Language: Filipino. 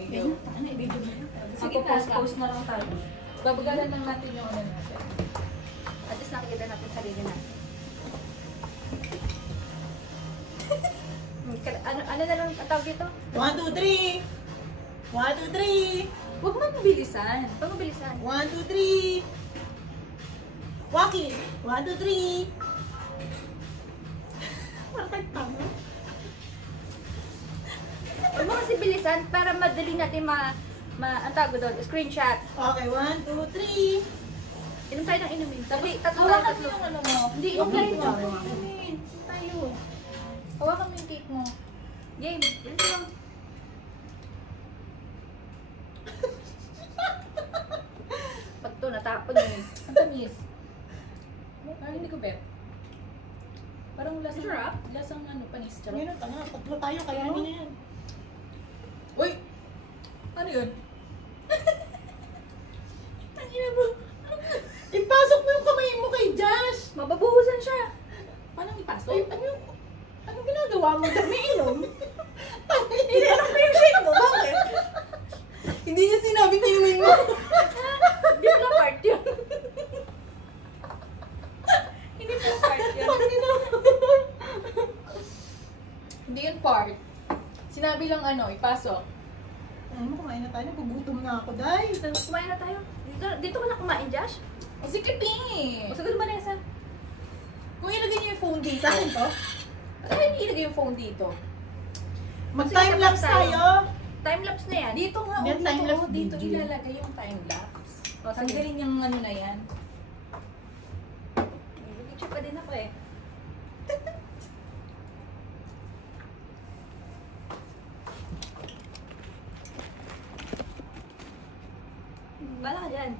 Ano, i-video mo yun? Sige, post na lang tayo. Babagalan lang natin yung ano natin. At least nakikita natin sarili natin. Ano na lang ang tawag dito? 1, 2, 3! 1, 2, 3! Huwag mo mabilisan. Huwag mabilisan. 1, 2, 3! Walking! 1, 2, 3! Parang tama. Huwag mo kasi bilisan para madali natin ang tawag doon, screenshot. Okay, 1, 2, 3! Inom tayo ng inumin. Tatlo Hawakan mo tayo, yung ano mo. Hindi, inom tayo. Inumin. Tayo. Hawakan mo yung cake mo. Game. Inom lang. Pag ito, natapon eh. Ang tamis. Parang hindi ko bet. Parang lasang, Sarap. lasang ano, panis. Charot. Ngayon, tanga, tatlo tayo, kaya namin na yan. Uy! Ano yun? Tangina mo. Ipasok mo yung kamay mo kay Josh! Mababuhusan siya. Paano ipasok? Ay, anong ginagawa mo? May inom? Inom mo yung shake mo, bakit? Hindi niya sinabing inumin mo. Hindi pala part yun. Hindi pala part yun. Hindi yun part. Sinabi lang ano, ipasok. Ano, kumain na tayo. Nagugutom na ako, Day. Kumain na tayo. Dito ka na kumain, Josh? O sige, Pingy! O sagot ba Nessa? Kung ilagay niyo yung phone dito. Sa akin to? Bakit hindi ilagay yung phone dito? Mag-timelapse tayo. Time-lapse na yan. Dito nga, Yan, dito, time-lapse dito video. ilalagay yung time-lapse. O, sige. Tanggalin yung ano na yan. Nag-picture pa din ako eh. Bala ka dyan.